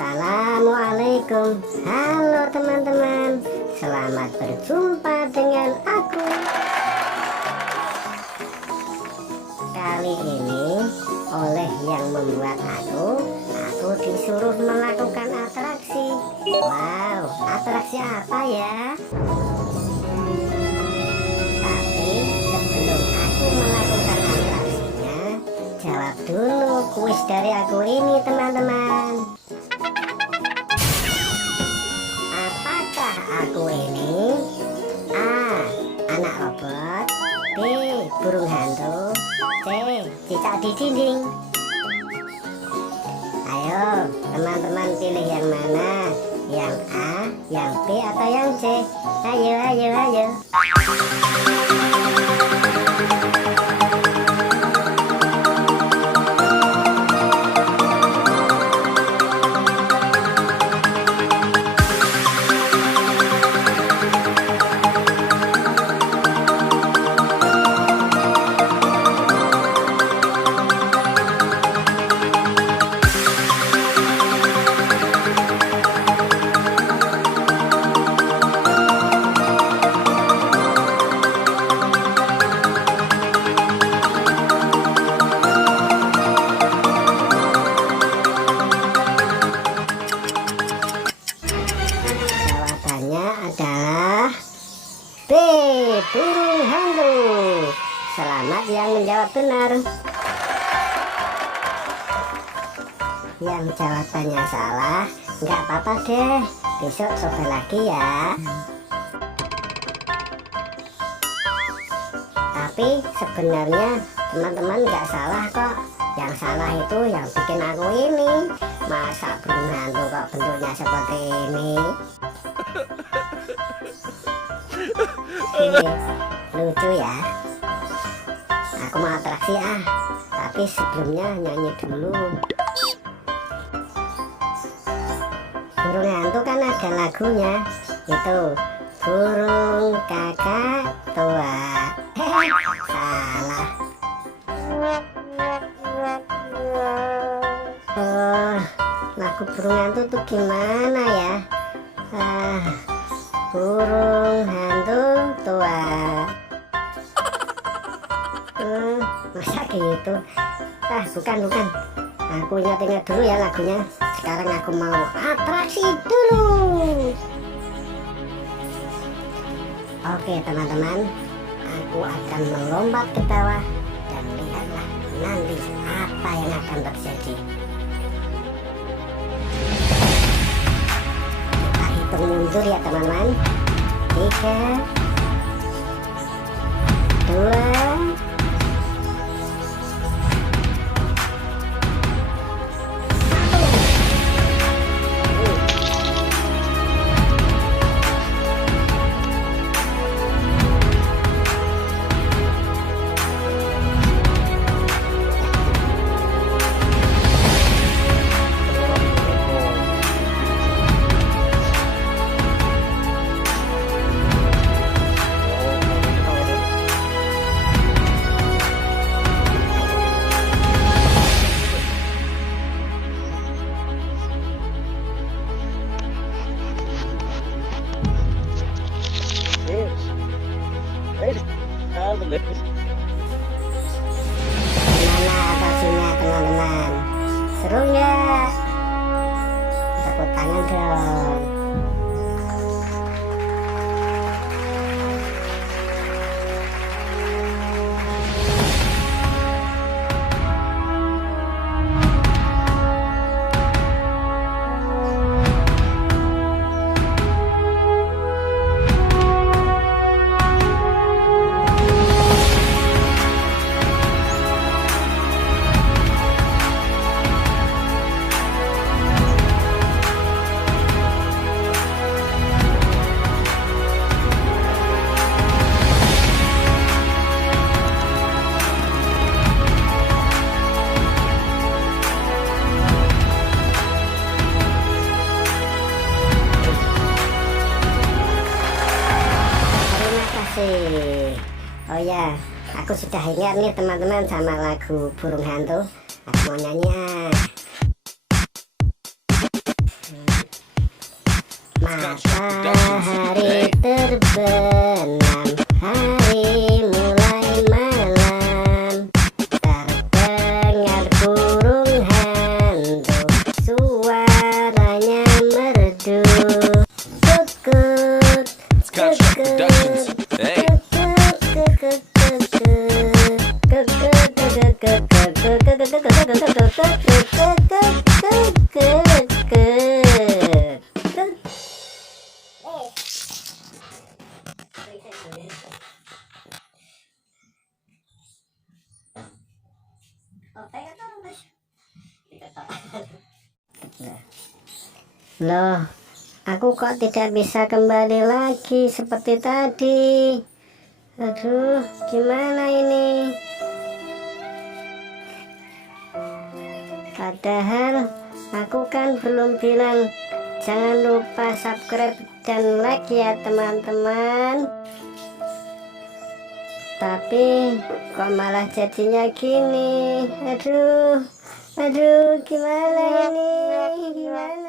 Assalamualaikum. Halo teman-teman, selamat berjumpa dengan aku. Kali ini oleh yang membuat aku disuruh melakukan atraksi. Wow, atraksi apa ya? Tapi sebelum aku melakukan atraksinya, jawab dulu kuis dari aku ini teman-teman. Apakah aku ini A. anak robot, B. burung hantu, C. cicak di dinding? Ayo teman-teman pilih yang mana? Yang A, yang B, atau yang C? Ayo, ayo, ayo. Adalah B. burung hantu. Selamat yang menjawab benar. Yang jawabannya salah, nggak apa-apa deh, besok coba lagi ya. Tapi sebenarnya teman-teman nggak salah kok. Yang salah itu yang bikin aku ini. Masa burung hantu kok bentuknya seperti ini? Lucu ya. Aku mau atraksi tapi sebelumnya nyanyi dulu. Burung hantu kan ada lagunya, itu burung kakak tua. Salah. Lagu burung hantu tuh gimana ya? Burung hantu tua. Masa gitu? Bukan. Aku ingat-ingat dulu ya lagunya. Sekarang aku mau atraksi dulu. Oke teman-teman, aku akan melompat ke bawah dan lihatlah nanti apa yang akan terjadi. Kita hitung mundur ya teman-teman. 3, 2, Gimana atraksinya teman-teman? Seru nggak? Tepuk tangan dong. Oh ya, aku sudah ingat nih teman-teman sama lagu burung hantu. Aku mau nyanyi Matahari terbenam, hari mulai malam. Terdengar burung hantu, suaranya merdu. Kukuk, kukuk, Hey. Loh, aku kok tidak bisa kembali lagi seperti tadi. Aduh, gimana ini? Padahal aku kan belum bilang jangan lupa subscribe dan like ya teman-teman. Tapi kok malah jadinya gini. Aduh, gimana ini? Gimana?